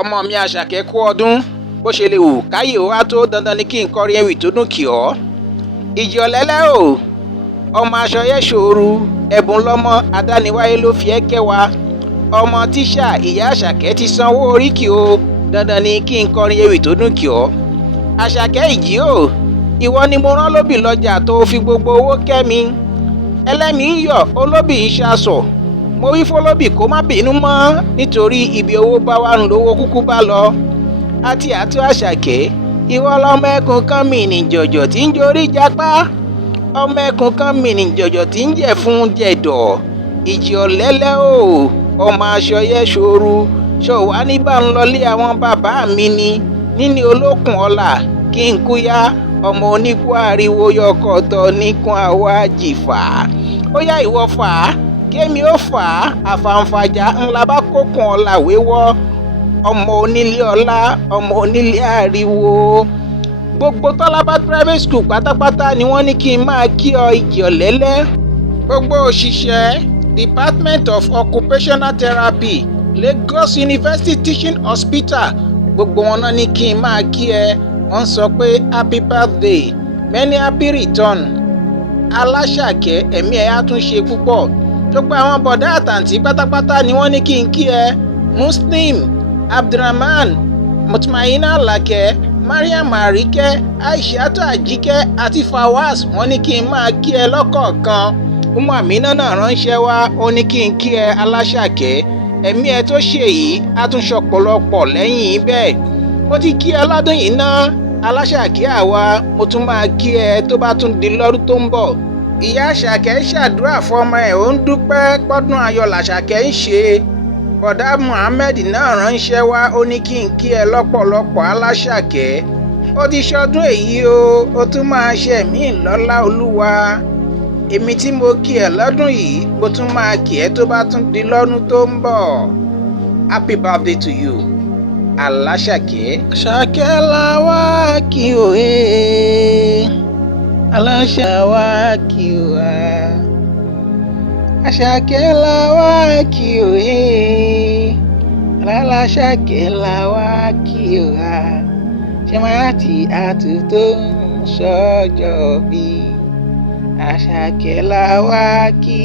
ọmọ mi Àṣàkẹ́ kú ọdún bó ṣe lè wù káyè ó wá tó dandan ni kí n kọrin ewì tó dùn kì ọ́. ìjì ọ̀lẹ́lẹ́ o ọmọ aṣọ yẹ ṣòru ẹ̀bùn lọ́mọ adániwáyé ló fi ẹ́ kẹwa ọmọ tíṣà ìyá Àṣàkẹ́ ti sanwó oríkì o dandan ni kí n kọrin ewì tó dùn kì ọ́. Àṣàkẹ́ ìjì o ìwọ ni mo rán lóbì lọ́jà tó fi gbogbo owó kẹ́mi ẹlẹ́mìí ń yọ̀ olóbì ń ṣaṣọ mo wí fọlọ́bì kó má bínú mọ́ nítorí ibi owó bá wà ń lówó kúkú bá lọ. àti àtú Àṣàkẹ́ ìwọ lọmọ ẹkùn kan mìíní jọ̀jọ̀ tí ń jorí japá ọmọ ẹkùn kan mìíní jọ̀jọ̀ tí ń jẹ fún jẹ̀dọ̀ ìjì ọ̀lẹ́lẹ́ o ọmọ aṣọ yẹ ṣòru ṣọwá níbà ń lọlé àwọn bàbá mi ni níní olókùn ọlà kí n kúyá ọmọ oníkú ariwo yọkọtọ níkun àwa jìfà ó yá ìwọ fà á kémi ó fà á àfàǹfàjà ńlá bá kókun ọlà wéwọ́ ọmọ onílé ọlá ọmọ onílé ariwo. gbogbo Tọ́lábà private school pátápátá ni wọ́n ní kí n máa kí ọ ìjì ọ̀lẹ́lẹ́. gbogbo òṣìṣẹ́ Department of Occupational Therapy Lagos University Teaching Hospital gbogbo wọn náà ní kí n máa kí ẹ wọ́n sọ pé happy birthday many happy return Aláṣàkẹ́ ẹ̀mí ẹ̀ á tún ṣe púpọ̀. gbogbo àwọn bọ̀dá àtàǹtí pátápátá ni wọ́n ní kí n kí ẹ Muslim Abdulrahman Mutmainna Alake Mariam Arike Aishatu Ajike àti Fawaz wọ́n ní kí n máa kí ẹ lọ́kọ̀ọ̀kan. Umu Amina náà ránṣẹ́ wá ó ní kí n kí ẹ Aláṣàkẹ́ ẹ̀mí ẹ tó ṣe yìí á tún ṣọ̀pọ̀lọpọ̀ lẹ́yìn bẹ́ẹ̀. mo ti kí ẹ lọ́dún yìí ná Aláṣàkẹ́ àwa mo tún máa kí ẹ tó bá tún di lọ́dún tó ń bọ̀. ìyá Àṣàkẹ́ ṣàdúrà fọmọ ẹ̀ ó ń dúpẹ́ pọ́dún ayọ̀ làṣàkẹ́ ń ṣe. bọ̀dá Muhammed náà ránṣẹ́ wá ó ní kí n kí ẹ lọ́pọ̀lọpọ̀ Aláṣàkẹ́ ó ti ṣọdún èyí o ó tún máa ṣe mí lọ́lá Olúwa. èmi tí mo kí ẹ lọ́dún yìí mo tún máa kí ẹ tó bá tún di lọ́dún tó ń bọ̀. Happy birthday to you Aláṣàkẹ́. Àṣàkẹ́ la wá kí o Aláṣà wá kí o Àṣàkẹ́ la wá kí o Aláṣàkẹ́ la wá kí o ṣe máa ti àtúntò sọ́jọ́ bí Àṣàkẹ́ la wá kí.